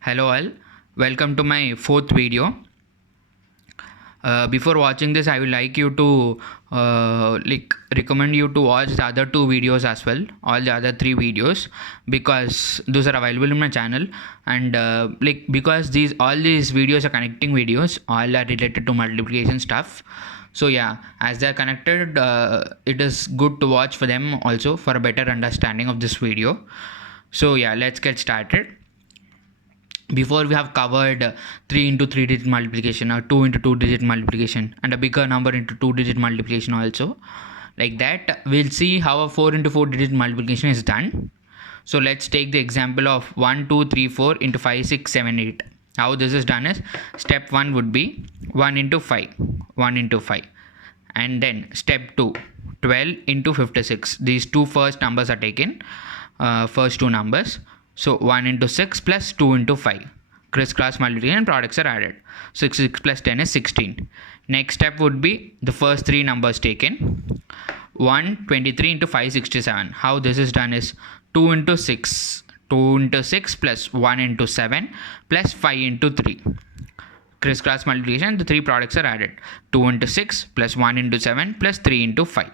Hello all, welcome to my fourth video. Before watching this, I would like you to recommend you to watch the other two videos as well, all the other three videos, because those are available in my channel. And because all these videos are connecting videos, all are related to multiplication stuff. So yeah, as they are connected, it is good to watch for them also for a better understanding of this video. So yeah, let's get started. Before we have covered 3 into 3 digit multiplication or 2 into 2 digit multiplication and a bigger number into 2 digit multiplication also. Like that, we'll see how a 4 into 4 digit multiplication is done. So let's take the example of 1, 2, 3, 4 into 5, 6, 7, 8. How this is done is, step 1 would be 1 into 5, 1 into 5. And then step 2, 12 into 56. These two first numbers are taken, first two numbers. So 1 into 6 plus 2 into 5. Crisscross multiplication and products are added. So 6 plus 10 is 16. Next step would be the first three numbers taken. 123 into 567. How this is done is 2 into 6. 2 into 6 plus 1 into 7 plus 5 into 3. Crisscross multiplication, the three products are added. 2 into 6 plus 1 into 7 plus 3 into 5.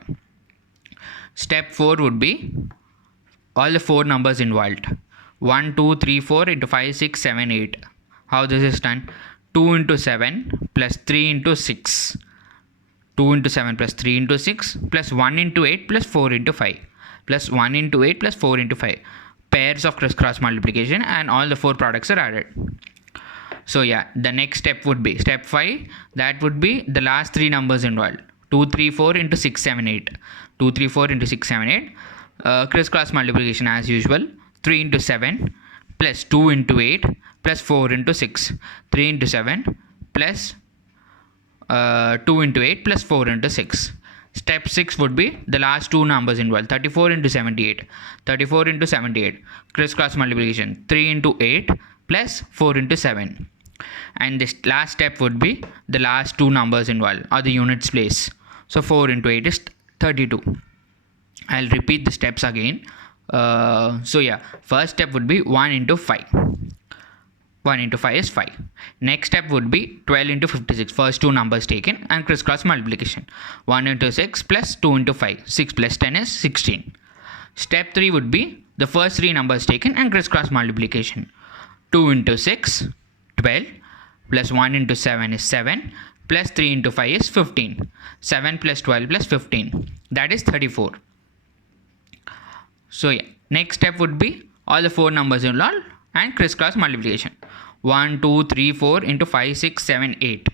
Step 4 would be all the four numbers involved. 1, 2, 3, 4 into 5, 6, 7, 8. How this is done? 2 into 7 plus 3 into 6. 2 into 7 plus 3 into 6 plus 1 into 8 plus 4 into 5. Plus 1 into 8 plus 4 into 5. Pairs of crisscross multiplication and all the four products are added. So yeah, the next step would be step 5. That would be the last three numbers involved. 2, 3, 4 into 6, 7, 8. 2, 3, 4 into 6, 7, 8. Crisscross multiplication as usual. 3 into 7 plus 2 into 8 plus 4 into 6. 3 into 7 plus 2 into 8 plus 4 into 6. Step 6 would be the last two numbers involved. 34 into 78. 34 into 78. Crisscross multiplication. 3 into 8 plus 4 into 7. And this last step would be the last two numbers involved or the units place. So 4 into 8 is 32. I'll repeat the steps again. So yeah, first step would be 1 into 5. 1 into 5 is 5. Next step would be 12 into 56. First two numbers taken and crisscross multiplication. 1 into 6 plus 2 into 5. 6 plus 10 is 16. Step 3 would be the first three numbers taken and crisscross multiplication. 2 into 6, 12. Plus 1 into 7 is 7. Plus 3 into 5 is 15. 7 plus 12 plus 15. That is 34. So yeah, next step would be all the four numbers involved and crisscross multiplication. 1, 2, 3, 4 into 5, 6, 7, 8.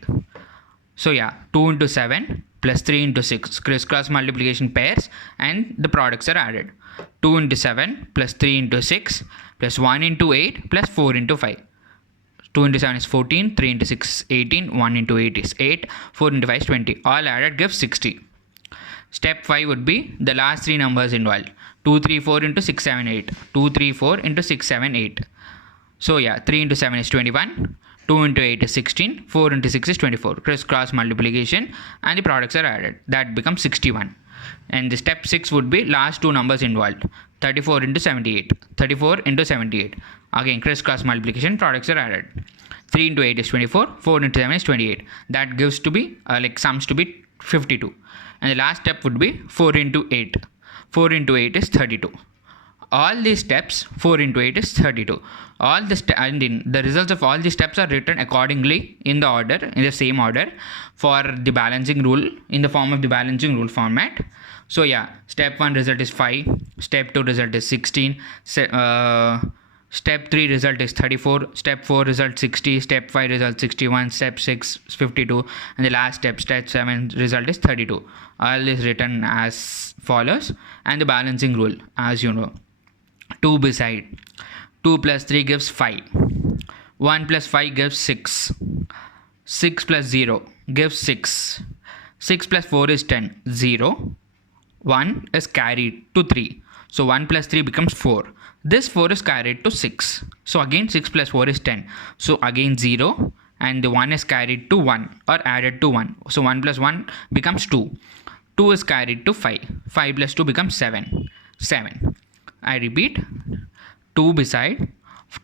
So yeah, 2 into 7 plus 3 into 6. Crisscross multiplication pairs and the products are added. 2 into 7 plus 3 into 6 plus 1 into 8 plus 4 into 5. 2 into 7 is 14, 3 into 6 is 18, 1 into 8 is 8, 4 into 5 is 20. All added gives 60. Step 5 would be the last three numbers involved. 2, 3, 4 into 6, 7, 8. 2, 3, 4 into 6, 7, 8. So yeah, 3 into 7 is 21. 2 into 8 is 16. 4 into 6 is 24. Crisscross multiplication and the products are added. That becomes 61. And the step 6 would be last two numbers involved. 34 into 78. 34 into 78. Again, crisscross multiplication, products are added. 3 into 8 is 24. 4 into 7 is 28. That gives to be, sums to be 52. And the last step would be 4 into 8. 4 into 8 is 32. All these steps, 4 into 8 is 32. All the results of all these steps are written accordingly in the order, in the same order, for the balancing rule, in the form of the balancing rule format. So yeah, step 1 result is 5. Step 2 result is 16. Step 3 result is 34. Step 4 result 60. Step 5 result 61. Step 6 52. And the last step 7 result is 32. All is written as follows. And the balancing rule, as you know. 2 beside. 2 plus 3 gives 5. 1 plus 5 gives 6. 6 plus 0 gives 6. 6 plus 4 is 10. 0. 1 is carried to 3. So 1 plus 3 becomes 4. This 4 is carried to 6. So again 6 plus 4 is 10. So again 0 and the 1 is carried to 1 or added to 1. So 1 plus 1 becomes 2. 2 is carried to 5. 5 plus 2 becomes 7. 7. I repeat, 2 beside,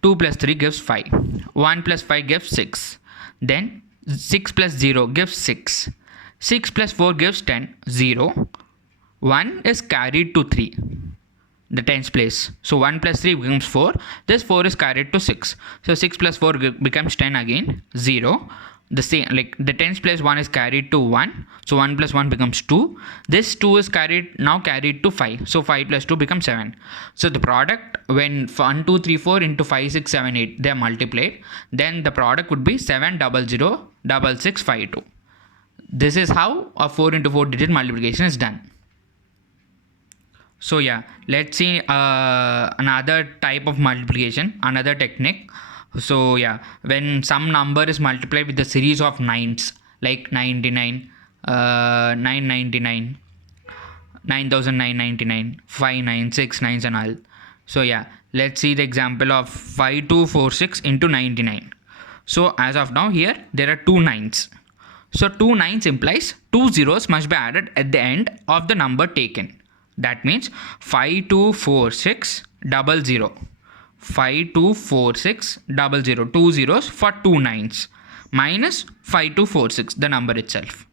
2 plus 3 gives 5. 1 plus 5 gives 6. Then 6 plus 0 gives 6. 6 plus 4 gives 10. 0. 1 is carried to 3, the tens place. So 1 plus 3 becomes 4. This 4 is carried to 6. So 6 plus 4 becomes 10 again. 0. The same, like the tens place 1 is carried to 1. So 1 plus 1 becomes 2. This 2 is now carried to 5. So 5 plus 2 becomes 7. So the product, when 1, 2, 3, 4 into 5, 6, 7, 8, they are multiplied, then the product would be 7, 0, 0, 6, 6, 5, 2. This is how a 4 into 4 digit multiplication is done. So yeah, let's see another type of multiplication, another technique. So yeah, when some number is multiplied with a series of nines, like 99, 999, 9999, 5 9, 6 nines and all. So yeah, let's see the example of 5246 into 99. So as of now here, there are 2 nines. So 2 nines implies 2 zeros must be added at the end of the number taken. That means 5246 00. 5246 00. 2 zeros for 2 nines minus 5246, the number itself.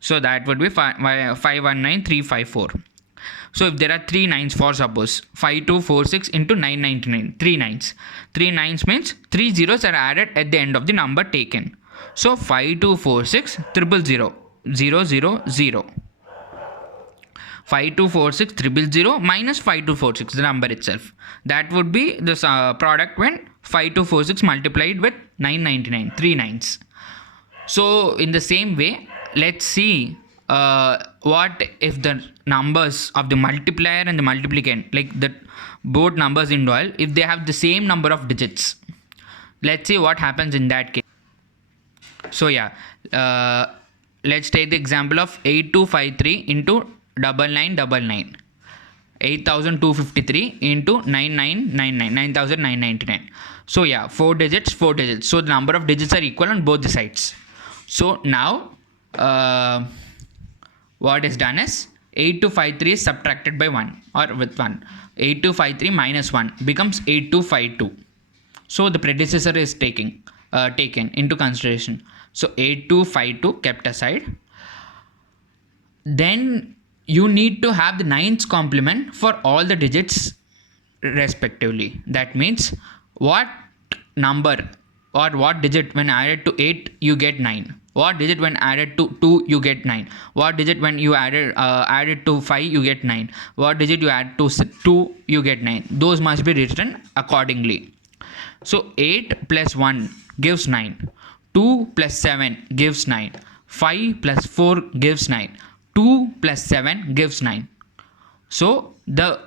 So that would be 519354. So if there are 3 nines, for suppose 5246 into 999, 3 nines. 3 nines means 3 zeros are added at the end of the number taken. So 5246 000 000. 5246 000 minus 5246, the number itself. That would be the product when 5246 multiplied with 999, 3 nines. So in the same way, let's see what if the numbers of the multiplier and the multiplicand, like the both numbers involved, if they have the same number of digits. Let's see what happens in that case. So yeah, let's take the example of 8253 into 9999. 8253 into 9999, 9999. So yeah, 4 digits, 4 digits. So the number of digits are equal on both the sides. So now what is done is 8253 is subtracted by 1 or with 1. 8253 minus 1 becomes 8252. So the predecessor is taken into consideration. So 8252 kept aside. Then you need to have the nines complement for all the digits respectively. That means what number or what digit when added to 8 you get 9. What digit when added to 2 you get 9. What digit when you added to 5 you get 9. What digit you add to 2 you get 9. Those must be written accordingly. So 8 plus 1 gives 9. 2 plus 7 gives 9. 5 plus 4 gives 9. 2 plus 7 gives 9. So the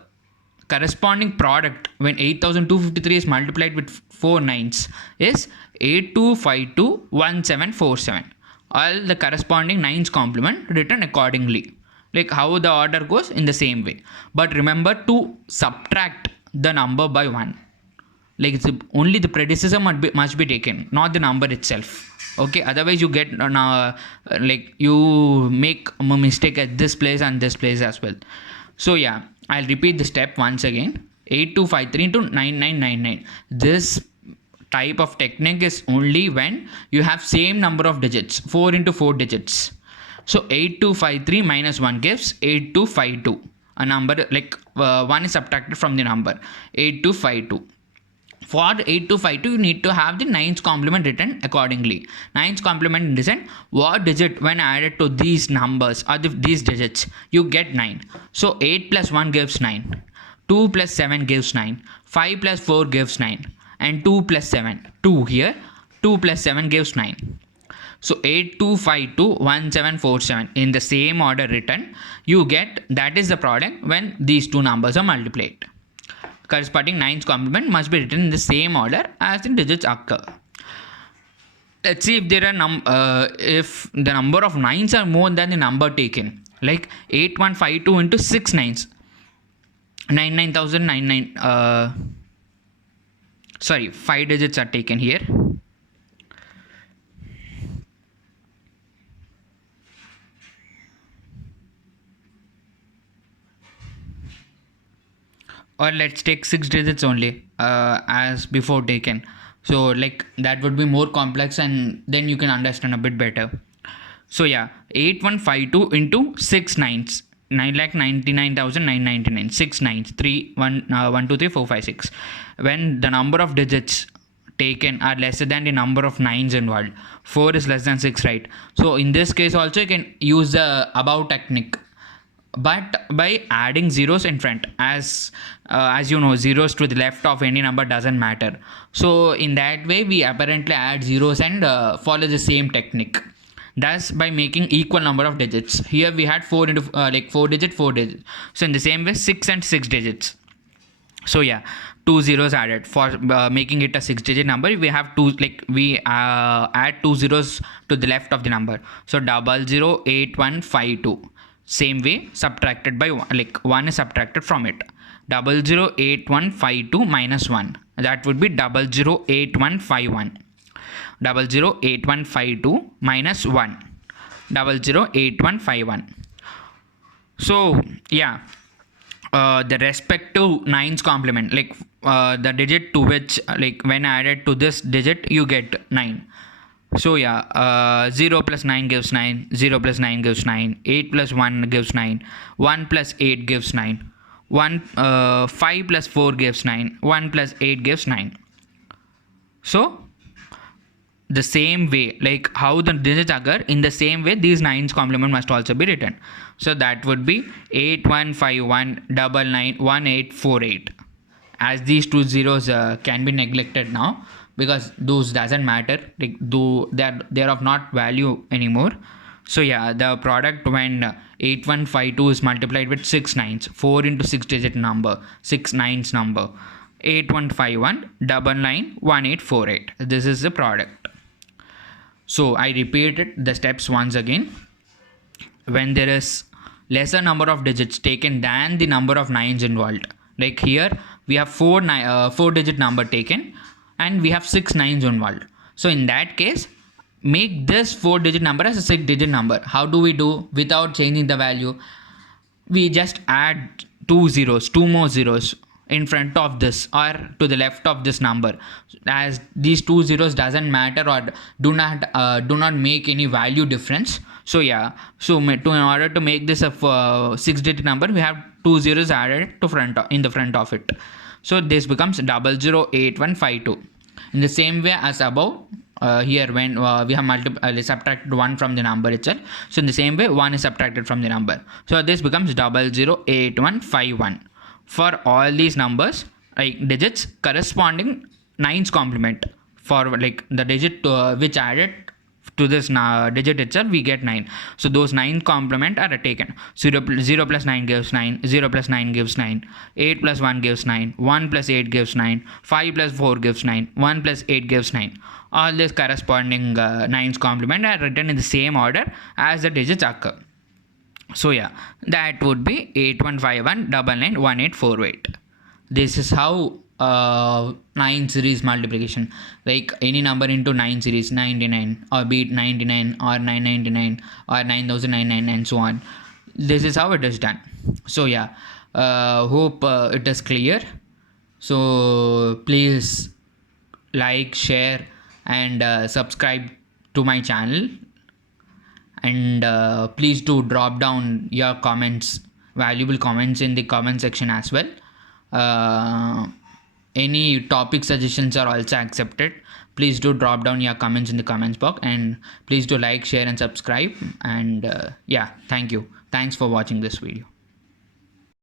corresponding product when 8253 is multiplied with 4 nines is 82521747. All the corresponding nines complement written accordingly. Like how the order goes in the same way. But remember to subtract the number by 1. Like only the predecessor must be taken, not the number itself. Okay, otherwise you get like you make a mistake at this place and this place as well. So yeah, I'll repeat the step once again. 8253 into 9999. This type of technique is only when you have same number of digits, 4 into 4 digits. So 8253 minus 1 gives 8252. A number like 1 is subtracted from the number 8252. For 8252 you need to have the nines complement written accordingly. Nines complement in the sense what digit when added to these numbers or these digits you get 9. So 8 plus 1 gives 9. 2 plus 7 gives 9. 5 plus 4 gives 9. And 2 plus 7. 2 here. 2 plus 7 gives 9. So 82521747 in the same order written you get, that is the product when these two numbers are multiplied. Corresponding nines complement must be written in the same order as the digits occur. Let's see if there are if the number of nines are more than the number taken. Like 8152 into 6 nines. 99,099. Sorry, 5 digits are taken here. or let's take 6 digits only as before taken. So like that would be more complex, and then you can understand a bit better. So yeah, 8152 into 6 nines. 9,99,999. 6 nines. 3 1 1 2 3 4 5 6. When the number of digits taken are lesser than the number of nines involved, 4 is less than 6, right? So in this case also you can use the above technique, but by adding zeros in front. As you know, zeros to the left of any number doesn't matter. So in that way we apparently add zeros and follow the same technique. Thus, by making equal number of digits, here we had 4 into 4 digits. So in the same way, 6 and 6 digits. So yeah, 2 zeros added for making it a 6-digit number. We have we add 2 zeros to the left of the number. So 008152. Same way, subtracted by 1, 1 is subtracted from it. 008152 minus 1, that would be 008151. 008152 minus 1, 008151. So yeah, the respective nines complement, the digit to which when added to this digit you get 9. So yeah, 0 plus 9 gives 9, 0 plus 9 gives 9, 8 plus 1 gives 9, 1 plus 8 gives 9, 5 plus 4 gives 9, 1 plus 8 gives 9. So the same way, like how the digits occur, in the same way these nines complement must also be written. So that would be 8151991848. As these two zeros can be neglected now, because those doesn't matter, they're of not value anymore. So yeah, the product when 8152 is multiplied with 6 nines, 4 into 6 digit number, 6 nines number, 8151991848. This is the product. So I repeated the steps once again. When there is lesser number of digits taken than the number of nines involved, like here we have 4 digit number taken and we have 6 nines involved. So in that case, make this 4 digit number as a 6 digit number. How do we do without changing the value? We just add 2 more zeros in front of this or to the left of this number, as these 2 zeros doesn't matter or do not make any value difference. So yeah, so in order to make this a 6-digit number, we have 2 zeros added in the front of it. So this becomes 008152. In the same way as above, here when we have subtracted 1 from the number itself, so in the same way 1 is subtracted from the number. So this becomes 008151. For all these numbers, digits corresponding nines complement, for the digit which added to this digit itself we get 9. So those 9 complement are taken. 0 plus 9 gives 9, 0 plus 9 gives 9, 8 plus 1 gives 9, 1 plus 8 gives 9, 5 plus 4 gives 9, 1 plus 8 gives 9. All these corresponding nines complement are written in the same order as the digits occur. So yeah, that would be 8151991848. This is how 9 series multiplication, like any number into 9 series, 99 or be it 99 or 999 or 9099 and so on. This is how it is done. So yeah, hope it is clear. So please like, share and subscribe to my channel. And please do drop down your comments, valuable comments in the comment section as well. Any topic suggestions are also accepted. Please do drop down your comments in the comments box, and please do like, share and subscribe. And yeah, thank you. Thanks for watching this video.